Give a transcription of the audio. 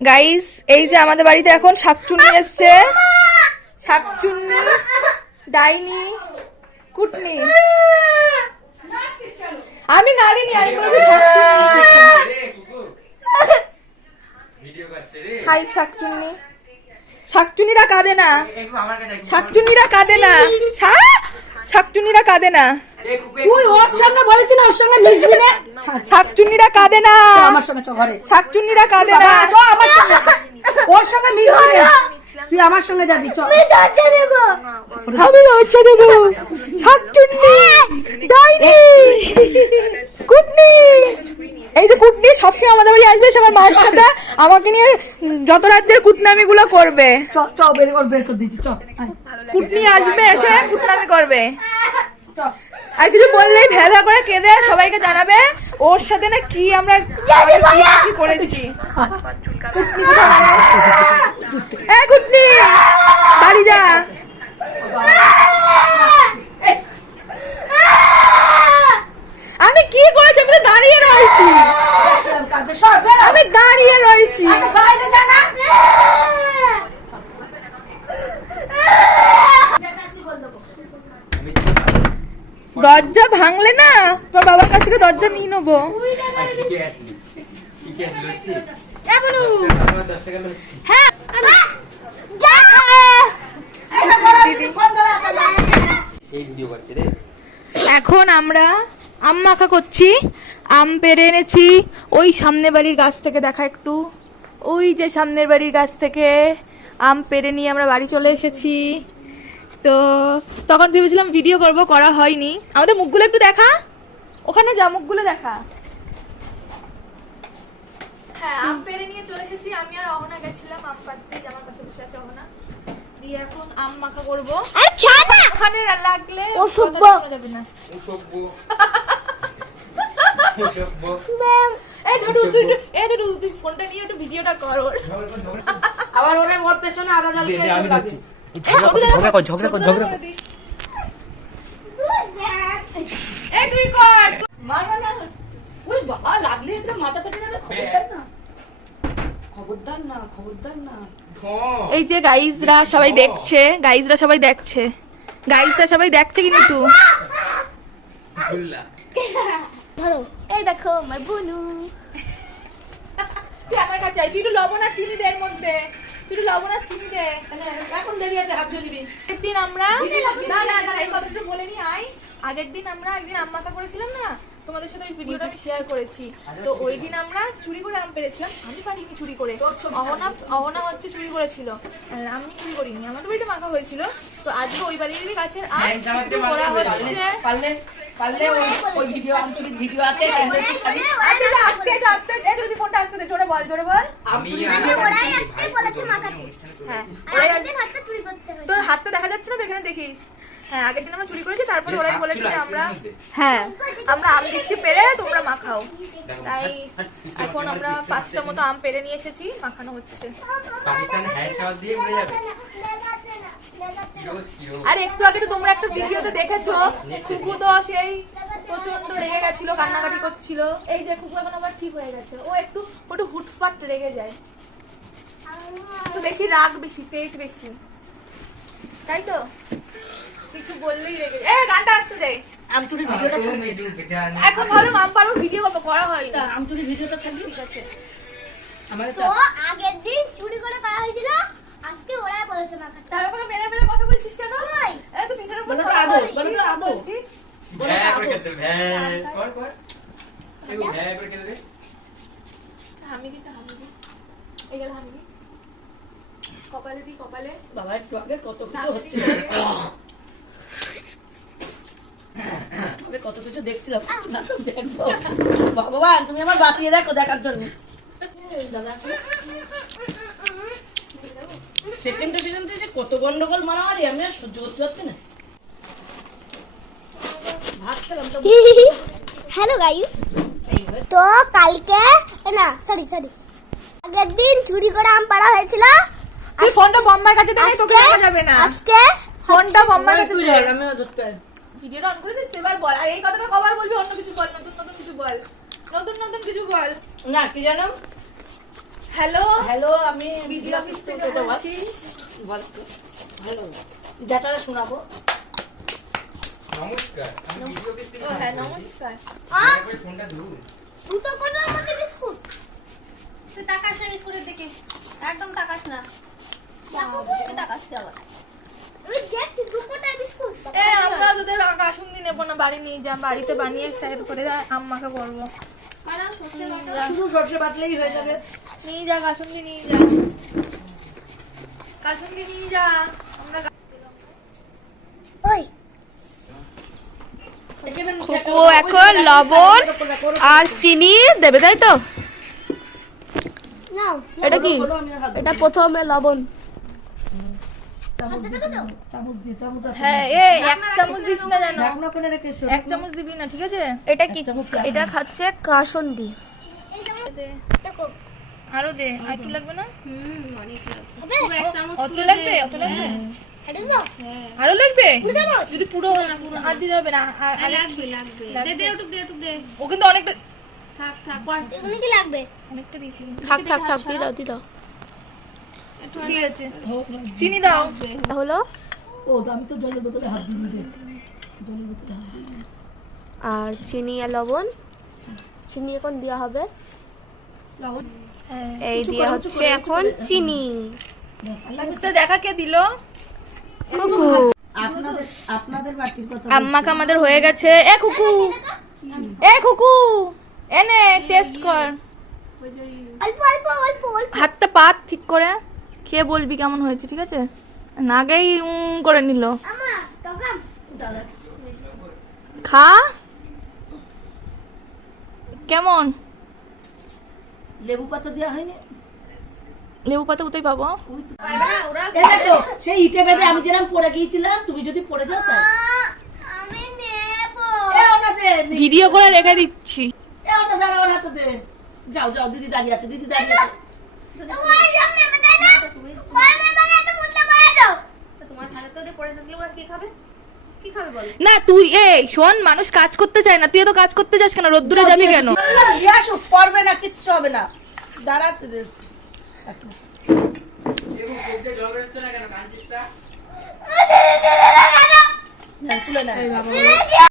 Guys এই যে আমাদের বাড়িতে এখন শাকচুন্নি এসছে শাকচুন্নি ডাইনি কুটনি আমি নাড়িনি আমি হাই শাকচুন্নি শাকচুন্নিরা কাঁদে না শাকচুন্নিরা কাঁদে না শা- শাকচুন্নিরা কাঁদে না। তুই ওর সঙ্গে বলেছি না ওর সঙ্গে মিশবি না? শাকচুনিরা কাঁদে না। আমার সঙ্গে চ ঘরে। শাকচুনিরা কাঁদে না। চ আমার সঙ্গে। ওর সঙ্গে মিশবি না। তুই আমার সঙ্গে যাবি চ আমি লজ্জা দেব আমি ডাইনি কুটনি শাকচুনি ডাইনি কুটনি। সবসময় আমাদের বাড়ি আসবে সবার মায়ের সাথে আমাকে নিয়ে যত রাজ্যের কুটনামি গুলো করবে। চ চ বের কর বের করে দিচ্ছি চ। কুটনি আসবে এসে কুটনামি করবে। আর কিছু বললেই ভ্যা করে কেঁদে সবাইকে জানাবে ওর সাথে না কি আমরা কি করেছি। কুটনি বাড়ি যা। আমি কি করেছি? আমি দাঁড়িয়ে রয়েছি। সর বের। আমি দাঁড়িয়ে রয়েছি। আচ্ছা, বাইরে যা না। দরজা ভাঙলে না তোর বাবার কাছ থেকে দরজা নিয়ে নেব। হ্যাঁ এখন আমরা আম মাখা করছি আম পেরে এনেছি। ওই সামনে বাড়ির গাছ থেকে দেখা একটু। ওই যে সামনের বাড়ির গাছ থেকে আম পেরে নিয়ে আমরা বাড়ি চলে এসেছি। তো তখন ভেবেছিলাম ভিডিও করব করা হয়নি। আমাদের মুখগুলো একটু দেখা। ওখানে যা মুখগুলো দেখা। হ্যাঁ আম পেরে নিয়ে চলে এসেছি। আমি আর অহনা গেছিলাম আম পাড়তে আমার কাছে বসে আছে অহনা। দিয়ে এখন আম মাখা করব। ওখানে লাগলে শোনা যাবে না। অসভ্য এই ছোটু তুই এই ছোটু তুই ফোনটা নিয়ে একটু ভিডিওটা কর। ওর আবার ওরে ওর পেছনে আদা জল খেয়ে আমি লাগে। এই ঝগড়া কর ঝগড়া কর ঝগড়া কর এই তুই কর। মার না, না, না। ওই বাবা, লাগলে একদম মাথা ফেটে যাবে, খবরদার না। খবরদার না, খবরদার না। এই যে গাইজরা সবাই দেখছে গাইজরা সবাই দেখছে। গাইজরা সবাই দেখছে কিন্তু ধরো এই দেখো আমার বুনু। তুই আমার কাছে আয়, তুই একটু লবণ আর চিনি দে এর মধ্যে। তুই একটু লবণ আর চিনি দে। এখন দেরি আছে, হাত ধুয়ে। আগের আমরা না না না এই কথাটা বলে নি আই আগের দিন আমরা একদিন আম মাখা করেছিলাম না? তোমাদের সাথে ওই ভিডিওটা আমি শেয়ার করেছি। তো ওই দিন আমরা চুরি করে আম পেরেছিলাম। আমি পারিনি চুরি করে। অহনা অহনা হচ্ছে চুরি করেছিল। আমি চুরি করিনি। আমাদের বাড়িতে মাখা হয়েছিল। তো আজকে ওই বাড়ির গাছের আম হ্যাঁ, পারলে হচ্ছে পারলে ওই- ওই ভিডিও আঞ্চলিক ভিডিও আছে সেগুলো একটু ছাড়িস। আস্তে আস্তে এই যদি ফোনটা আস্তে জোরে বল জোরে বল। আমি আমি ওরাই আসতে বলেছে মাখাতে হ্যাঁ। আর হাতটা চুরি করতে হয়েছে। তোর হাতটা দেখা যাচ্ছে না এখানে দেখিস? হ্যাঁ আগের দিন আমরা চুরি করেছি তারপরে ওরাই বলেছে যে আমরা হ্যাঁ আমরা আম দিচ্ছি পেরে তোমরা মাখাও। তাই এখন আমরা পাঁচটা মতো আম পেরে নিয়ে এসেছি মাখানো হচ্ছে। পাকিস্তান হ্যান্ড দিয়ে যাবে। আর একটু আগে তো তোমরা একটা ভিডিওতে দেখেছ কুকু তো সেই প্রচণ্ড রেগে গেছিল কান্নাকাটি করছিল। এই যে কুকু এখন আবার ঠিক হয়ে গেছে। ও একটু একটু হুটফাট রেগে যায়। একটু বেশি রাগ বেশি বেশি। তাই তো? কিছু বললেই রেগে যায়। এ গানটা আসতে যাই ভিডিওটা ছাড়বি? এখন ভালো মাম পারো ভিডিও পাবো করা হয়? না আমচুরির ভিডিওটা ছাড়বি? ঠিক আছে। আমার তো আগের দিন চুরি করে করা হয়েছিল আজকে ওরাই বলেছে তারপরে মেরে মেরে কথা বলছিস কেন? কই? এ তো পিঠার উপর আদর, বলো আদর। বলছিস। ভ্যা করে খেতে ভ্যা কর কর। এই ভ্যা করে খেতে দে। দি হামি দি। এই গেল হামি দি। কপালে দি কপালে। বাবা একটু আগে কত কিছু হচ্ছে কত কিছু দেখছিলাম। দেখব। ভগবান তুমি আমার বাঁচিয়ে রাখো দেখার জন্য। সেকেন্ডে সেকেন্ডে যে কত গন্ডগোল মারামারি আমি আর সহ্য করতে পারছি না। Hello guys. তো কালকে না সরি সরি আগের দিন চুরি করে আম পাড়া হয়েছিল। তুই ফোনটা বম্মার কাছে দে তোকে দেখা যাবে না। আজকে ফোনটা বম্মার কাছে দে। আমিও ধরতে ভিডিওটা অন করে দিস এবার বল। আর এই কথাটা কবার বলবি অন্য কিছু বল নতুন নতুন কিছু বল। নতুন নতুন কিছু বল। না কি জানো? হ্যালো? হ্যালো আমি ভিডিও অফিস থেকে বলছি। বল তো। ভালো যেটা শোনাবো। নমস্কার আমি ভিডিও অফিস থেকে হ্যাঁ নমস্কার। দয়া ফোনটা ধরুন দুটো করে আমাকে বিস্কুট। তুই তাকাস না বিস্কুটের দিকে। একদম তাকাস না। তাকাচ্ছি আবার। আমরা তোদের কাসুন্দি নেব না বাড়ি নিয়ে যা বাড়িতে বানিয়ে করে আম্মাকে সত্যি শুধু সর্ষে বাটলেই হয়ে যাবে। নিয়ে যা নিয়ে যা। কাসুন্দি নিয়ে যা আমরা ওই। এখন লবণ আর চিনি দেবে তাই তো? এটা কি? এটা প্রথমে লবণ। চামচ দিয়ে দাও। চামচ দিয়ে চামচ আছে। হ্যাঁ এ এক চামচ দিস না জানো ঢাকনা করে রেখে এসো। এক চামচ দিবি না ঠিক আছে? এটা কি? এটা খাচ্ছে কাসন্দি। দেখো। আরও দে আর একটু লাগবে না? হুম অনেক লাগবে। পুরো এক অত লাগবে অত লাগবে? আরও লাগবে? যদি পুরো আর দিতে হবে না আর- হ্যাঁ, লাগবে লাগবে। দে দে একটু দে একটু দে। ও কিন্তু অনেকটা থাক থাক এগুলো কি লাগবে? অনেকটা দিয়েছি থাক থাক থাক দিয়ে দাও দিয়ে দাও ঠিক আছে। চিনি দাও। হলো? ও আমি তো জলের বোতলে হাত দিয়ে দিই। জলের বোতলে হাত দিই। আর চিনি আর লবণ। চিনি এখন দেওয়া হবে। হ্যাঁ। এই দিয়ে হচ্ছে এখন চিনি। আল্লাহ আচ্ছা দেখা কে দিল? কথা আম্মাকে আমাদের হয়ে গেছে। এ কুকু! এ কুকু! এনে টেস্ট কর। হাতটা পাত ঠিক করে। খেয়ে বলবি কেমন হয়েছে ঠিক আছে? নাগেই উম করে নিল। খা। কেমন? লেবু পাতা দেওয়া হয়নি? লেবু পাতা কোথায় পাবো? সেই ইটে বেঁধে আমি যেরকম পড়ে গিয়েছিলাম তুমি যদি পড়ে যাও তাই। আমি নেব এ ওটা দে ভিডিও করে রেখে দিচ্ছি। এ ওটা দাঁড়া ওর হাতে দে। যাও যাও দিদি দাঁড়িয়ে আছে দিদি দাঁড়িয়ে আছে। তোমার হাতে তো পড়ে থাকলে ওরা কি খাবে? না তুই এই শোন মানুষ কাজ করতে চায় না। তুই তো কাজ করতে যাস কেন? রোদ্দুরে যাবি কেন? পড়বে না কিচ্ছু হবে না দাঁড়াতে দে। বেরোচ্ছে না।